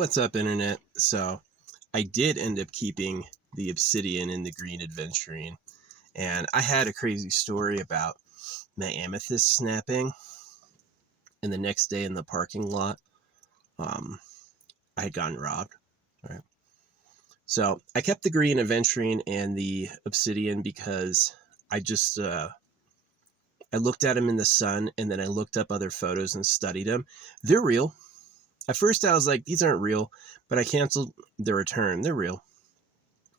What's up, internet? So I did end up keeping the obsidian in the green adventurine, and I had a crazy story about my amethyst snapping, and the next day in the parking lot, um, I had gotten robbed. Right. So I kept the green adventurine and the obsidian because I just I looked at them in the sun, and then I looked up other photos and studied them. They're real. At first I was like, these aren't real, but I canceled the return. They're real.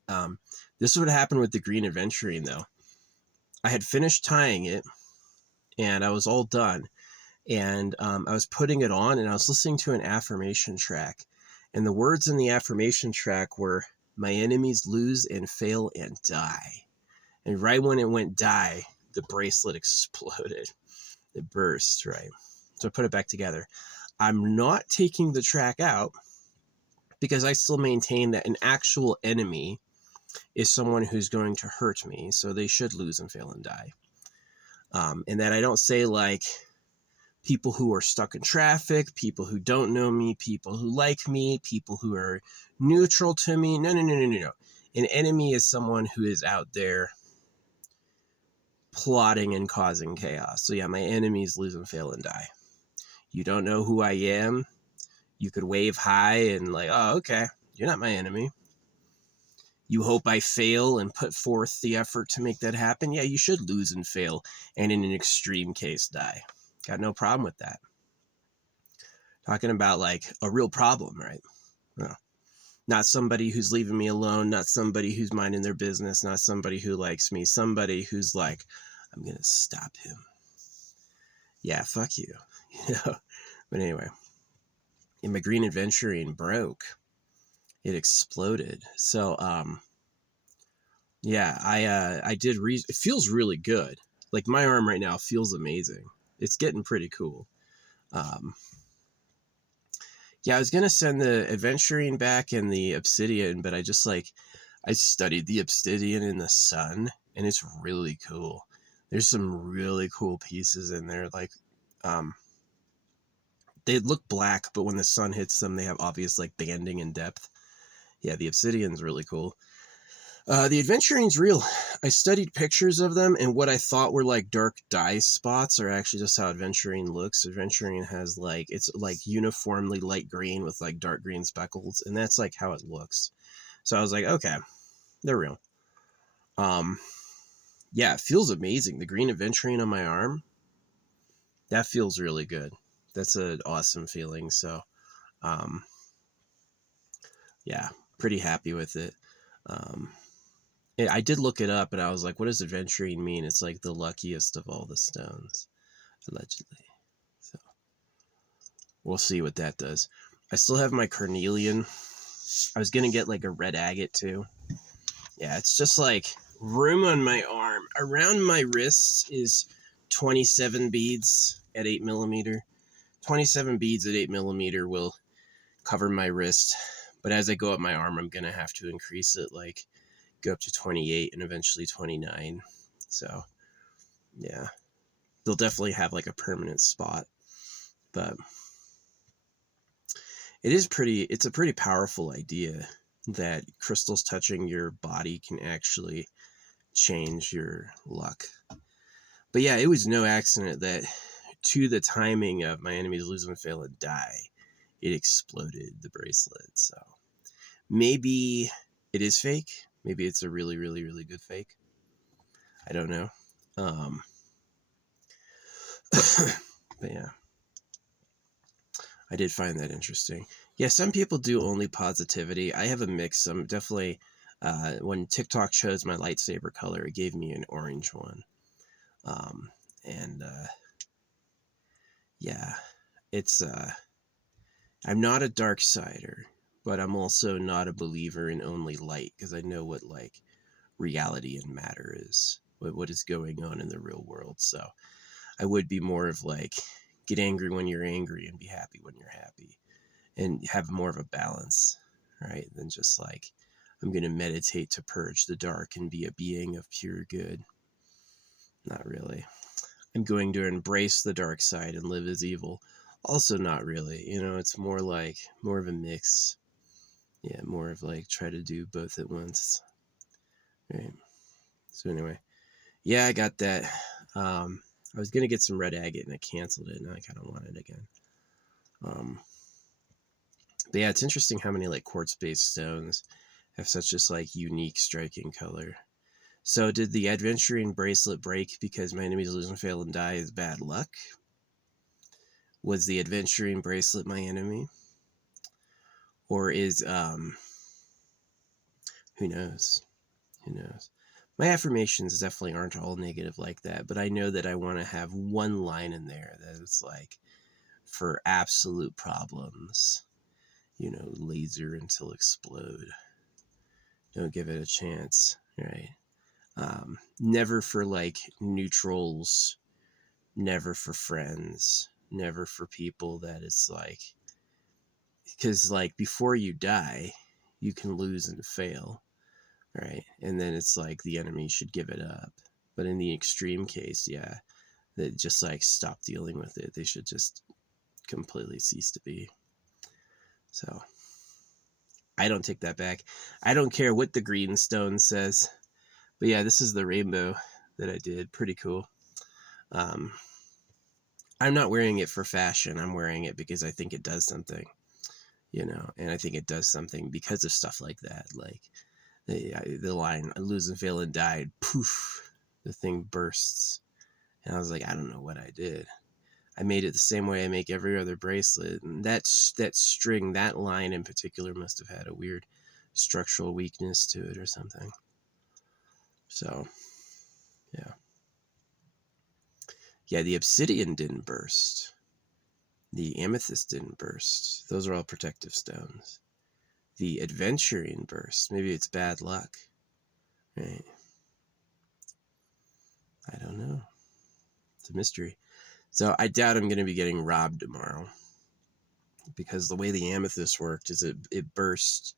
Um, this is what happened with the green adventurine, though. I had finished tying it, and I was all done. And I was putting it on, and I was listening to an affirmation track. And the words in the affirmation track were, "My enemies lose and fail and die." And right when it went die, the bracelet exploded. It burst, right? So I put it back together. I'm not taking the track out because I still maintain that an actual enemy is someone who's going to hurt me, so they should lose and fail and die. And that I don't say like people who are stuck in traffic, people who don't know me, people who like me, people who are neutral to me. No. An enemy is someone who is out there plotting and causing chaos. So yeah, my enemies lose and fail and die. You don't know who I am. You could wave hi and like, oh, okay, you're not my enemy. You hope I fail and put forth the effort to make that happen. Yeah, you should lose and fail, and in an extreme case, die. Got no problem with that. Talking about like a real problem, right? No. Not somebody who's leaving me alone, not somebody who's minding their business, not somebody who likes me, somebody who's like, I'm going to stop him. Yeah, fuck you. But anyway, and my green adventurine broke. It exploded. So, yeah, I did it feels really good. Like my arm right now feels amazing. It's getting pretty cool. Yeah, I was gonna send the adventurine back and the obsidian, but I studied the obsidian in the sun, and it's really cool. There's some really cool pieces in there. Like, they look black, but when the sun hits them, they have obvious like banding and depth. Yeah, the obsidian's really cool. The adventurine's real. I studied pictures of them, and what I thought were like dark dye spots are actually just how adventurine looks. Adventurine has like, it's like uniformly light green with like dark green speckles, and that's like how it looks. So I was like, okay, they're real. Yeah, it feels amazing. The green adventurine on my arm, that feels really good. That's an awesome feeling. So, yeah, pretty happy with it. I did look it up, and I was like, what does adventurine mean? It's like the luckiest of all the stones, allegedly. So we'll see what that does. I still have my carnelian. I was going to get like a red agate too. Yeah, it's just like room on my arm. Around my wrist is 27 beads at 8 millimeter. 27 beads at 8 millimeter will cover my wrist. But as I go up my arm, I'm going to have to increase it, like go up to 28 and eventually 29. So yeah, they'll definitely have like a permanent spot, but it's a pretty powerful idea that crystals touching your body can actually change your luck. But yeah, it was no accident that to the timing of my enemies lose and fail and die, it exploded the bracelet. So maybe it is fake. Maybe it's a really, really, really good fake. I don't know. But yeah, I did find that interesting. Yeah, some people do only positivity. I have a mix. I'm definitely, when TikTok chose my lightsaber color, it gave me an orange one. And yeah, it's, I'm not a dark sider, but I'm also not a believer in only light, because I know what like reality and matter is, what is going on in the real world. So I would be more of like, get angry when you're angry and be happy when you're happy, and have more of a balance, right? Than just like, I'm going to meditate to purge the dark and be a being of pure good. Not really. I'm going to embrace the dark side and live as evil. Also not really, it's more of a mix. Yeah, more of like try to do both at once. Right. So anyway, yeah, I got that. I was gonna get some red agate and I canceled it. Now I kind of want it again. Um, but yeah, it's interesting how many like quartz-based stones have such just like unique, striking color. So did the adventurine bracelet break because my enemies lose and fail and die is bad luck? Was the adventurine bracelet my enemy? Or is who knows? Who knows? My affirmations definitely aren't all negative like that, but I know that I want to have one line in there that is like for absolute problems, laser until explode. Don't give it a chance, right? Never for like neutrals, never for friends, never for people that it's like, because like before you die, you can lose and fail, right? And then it's like the enemy should give it up. But in the extreme case, yeah, that just like stop dealing with it. They should just completely cease to be. So I don't take that back. I don't care what the green stone says. But yeah, this is the rainbow that I did. Pretty cool. Um, I'm not wearing it for fashion. I'm wearing it because I think it does something, and I think it does something because of stuff like that. Like the line, I lose and fail and died. Poof, the thing bursts. And I was like, I don't know what I did. I made it the same way I make every other bracelet. And that string, that line in particular must have had a weird structural weakness to it or something. So, yeah. Yeah, the obsidian didn't burst. The amethyst didn't burst. Those are all protective stones. The adventurine burst. Maybe it's bad luck. Right? I don't know. It's a mystery. So I doubt I'm going to be getting robbed tomorrow. Because the way the amethyst worked is it burst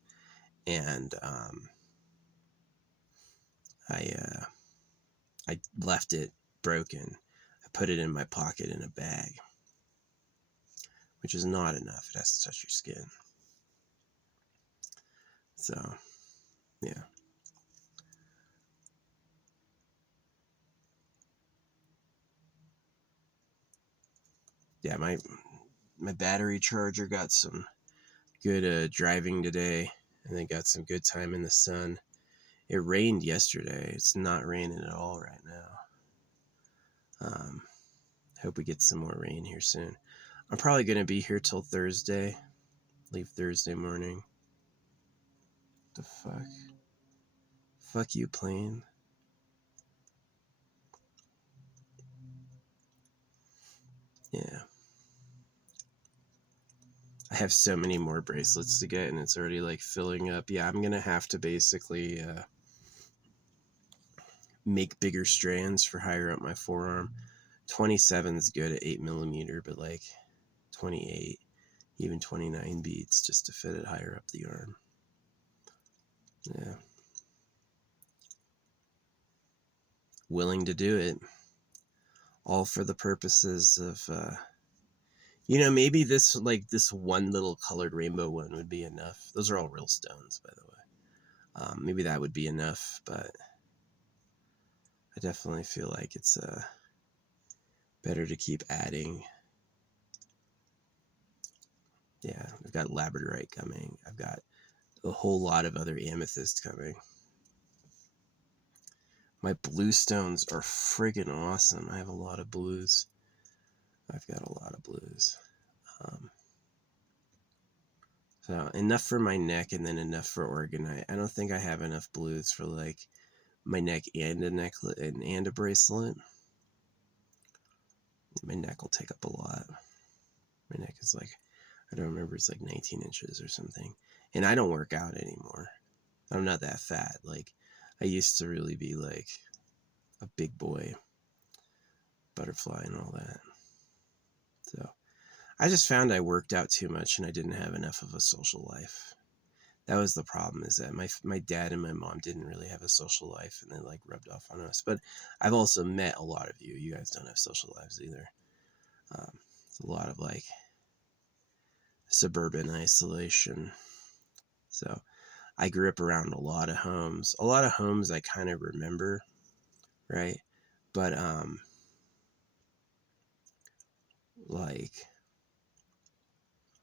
and I left it broken. I put it in my pocket in a bag, which is not enough. It has to touch your skin. So, yeah. Yeah, my battery charger got some good driving today, and then got some good time in the sun. It rained yesterday. It's not raining at all right now. Hope we get some more rain here soon. I'm probably going to be here till Thursday. Leave Thursday morning. The fuck? Fuck you, plane. Yeah. I have so many more bracelets to get, and it's already like filling up. Yeah, I'm gonna have to basically make bigger strands for higher up my forearm. 27 is good at 8mm, but like 28, even 29 beats just to fit it higher up the arm. Yeah. Willing to do it. All for the purposes of, maybe this one little colored rainbow one would be enough. Those are all real stones, by the way. Maybe that would be enough, but I definitely feel like it's better to keep adding. Yeah, I've got labradorite coming. I've got a whole lot of other amethyst coming. My blue stones are friggin' awesome. I have a lot of blues. I've got a lot of blues. So enough for my neck and then enough for orgonite. I don't think I have enough blues for like my neck and a necklace and a bracelet. My neck will take up a lot. My neck is like, I don't remember, it's like 19 inches or something. And I don't work out anymore. I'm not that fat. Like, I used to really be like a big boy, butterfly and all that. So I just found I worked out too much and I didn't have enough of a social life. That was the problem, is that my dad and my mom didn't really have a social life, and they like rubbed off on us. But I've also met a lot of you. You guys don't have social lives either. It's a lot of like suburban isolation. So I grew up around a lot of homes. A lot of homes I kind of remember, right? But like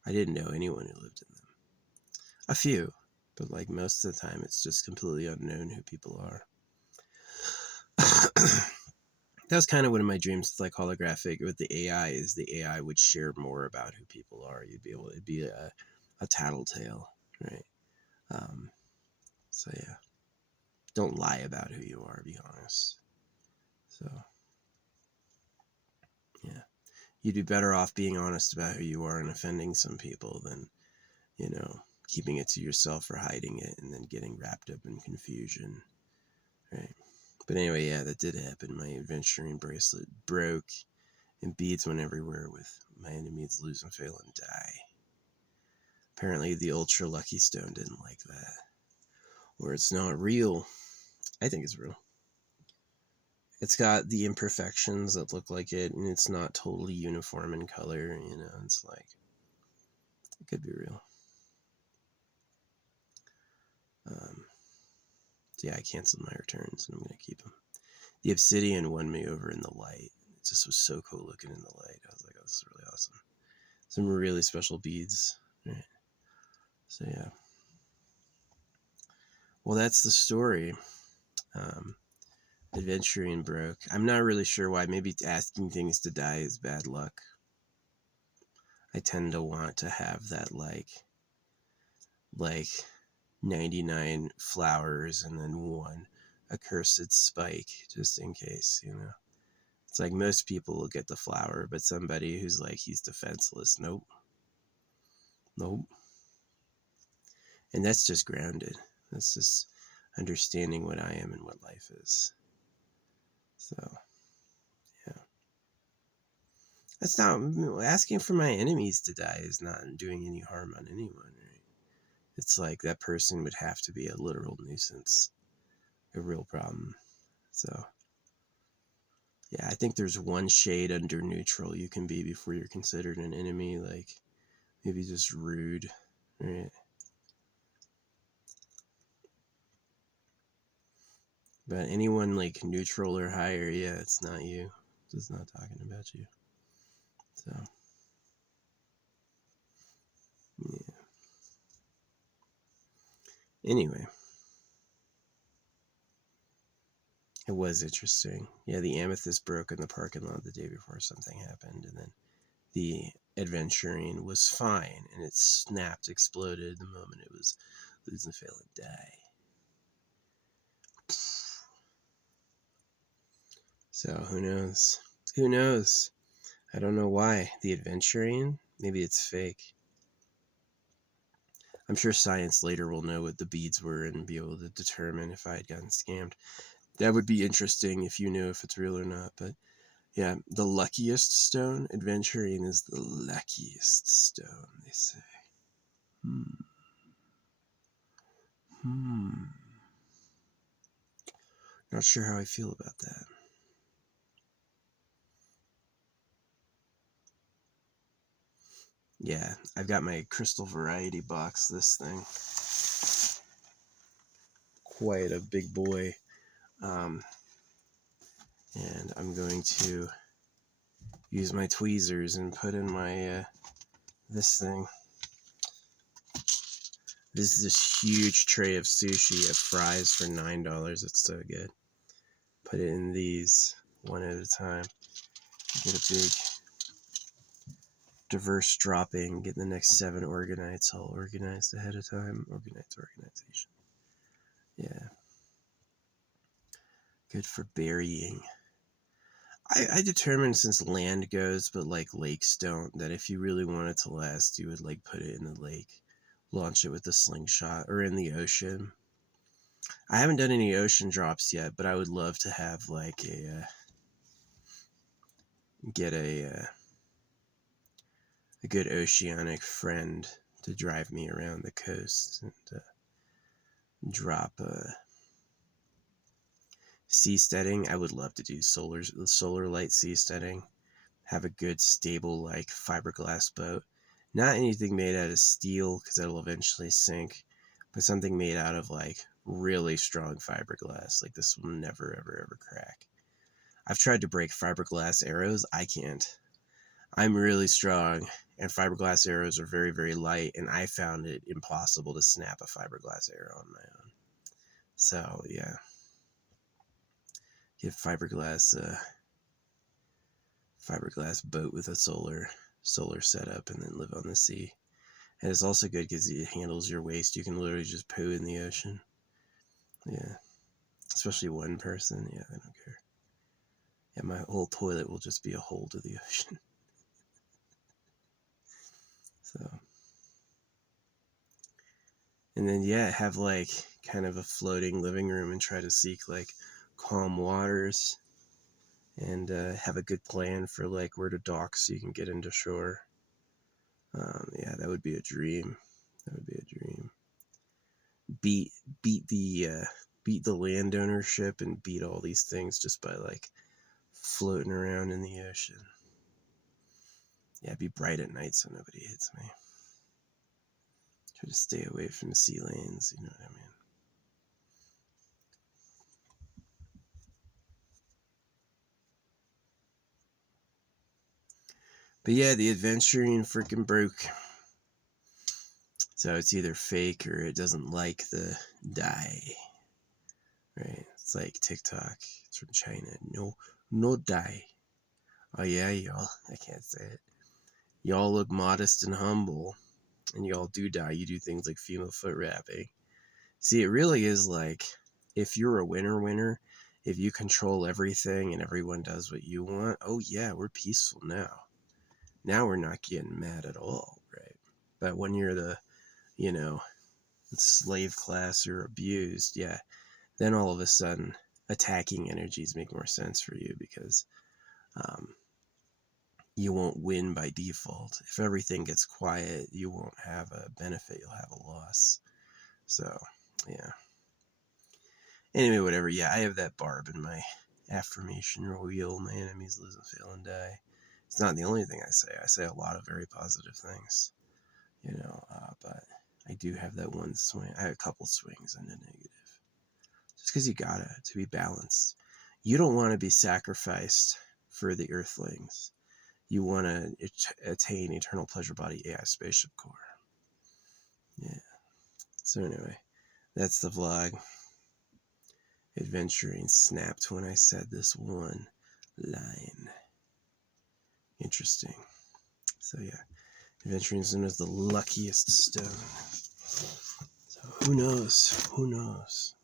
I didn't know anyone who lived in them. A few, but like most of the time it's just completely unknown who people are. That was kind of one of my dreams with like holographic with the AI, is the AI would share more about who people are. You'd be able, it'd be a tattletale, right? So yeah, don't lie about who you are, be honest. So yeah, you'd be better off being honest about who you are and offending some people than, keeping it to yourself or hiding it and then getting wrapped up in confusion, right? But anyway, yeah, that did happen. My adventurine bracelet broke and beads went everywhere with my enemies lose and fail and die. Apparently the ultra lucky stone didn't like that. Or it's not real. I think it's real. It's got the imperfections that look like it, and it's not totally uniform in color, it's like, it could be real. So yeah, I canceled my returns, and I'm going to keep them. The obsidian won me over in the light. It just was so cool looking in the light. I was like, oh, this is really awesome. Some really special beads. Right. So yeah. Well, that's the story. Adventuring broke. I'm not really sure why. Maybe asking things to die is bad luck. I tend to want to have that like 99 flowers and then one accursed spike just in case, It's like most people will get the flower, but somebody who's like, he's defenseless. Nope. And that's just grounded. That's just understanding what I am and what life is. So, yeah. That's not asking for my enemies to die is not doing any harm on anyone, right? It's like that person would have to be a literal nuisance, a real problem. So, yeah, I think there's one shade under neutral you can be before you're considered an enemy, like maybe just rude, right? But anyone like neutral or higher, yeah, it's not you. It's not talking about you. So, yeah. Anyway, it was interesting. Yeah, the amethyst broke in the parking lot the day before something happened, and then the adventurine was fine, and it snapped, exploded the moment it was lose and fail and die. So who knows? Who knows? I don't know why. The adventurine? Maybe it's fake. I'm sure science later will know what the beads were and be able to determine if I had gotten scammed. That would be interesting if you knew if it's real or not. But yeah, the luckiest stone, adventurine is the luckiest stone, they say. Not sure how I feel about that. Yeah, I've got my crystal variety box, this thing. Quite a big boy. And I'm going to use my tweezers and put in my, this thing. This is this huge tray of sushi at Fry's for $9. It's so good. Put it in these one at a time. Get a big diverse dropping. Get the next 7 organites all organized ahead of time. Organization. Yeah. Good for burying. I determined, since land goes but like lakes don't, that if you really want it to last, you would like put it in the lake, launch it with a slingshot, or in the ocean. I haven't done any ocean drops yet, but I would love to have like get a good oceanic friend to drive me around the coast and drop seasteading. I would love to do solar light seasteading. Have a good stable like fiberglass boat Not anything made out of steel, because that'll eventually sink, but something made out of like really strong fiberglass. Like this will never, ever, ever crack. I've tried to break fiberglass arrows. I can't. I'm really strong, and fiberglass arrows are very, very light, and I found it impossible to snap a fiberglass arrow on my own. So, yeah. Get fiberglass boat with a solar setup, and then live on the sea. And it's also good because it handles your waste. You can literally just poo in the ocean. Yeah. Especially one person. Yeah, I don't care. Yeah, my whole toilet will just be a hole to the ocean. So. And then, yeah, have like kind of a floating living room and try to seek like calm waters and have a good plan for like where to dock so you can get into shore. Yeah, that would be a dream. That would be a dream. Beat the land ownership and beat all these things just by like floating around in the ocean. Yeah, be bright at night so nobody hits me. Try to stay away from the sea lanes, you know what I mean? But yeah, the adventurine freaking broke. So it's either fake or it doesn't like the dye. Right? It's like TikTok. It's from China. No dye. Oh yeah, y'all. I can't say it. Y'all look modest and humble. And y'all do dye. You do things like female foot wrapping. See, it really is like, if you're a winner, if you control everything and everyone does what you want, oh yeah, we're peaceful now. Now we're not getting mad at all, right? But when you're the, slave class or abused, yeah, then all of a sudden attacking energies make more sense for you because you won't win by default. If everything gets quiet, you won't have a benefit, you'll have a loss. So, yeah. Anyway, whatever. Yeah, I have that barb in my affirmation wheel. My enemies lose and fail and die. It's not the only thing I say. I say a lot of very positive things, but I do have that one swing. I have a couple swings in the negative. Just because you gotta, to be balanced. You don't want to be sacrificed for the earthlings. You want to attain eternal pleasure body AI spaceship core. Yeah. So anyway, that's the vlog. Adventuring snapped when I said this one line. Interesting. So yeah, adventuring is known as the luckiest stone. So who knows? Who knows?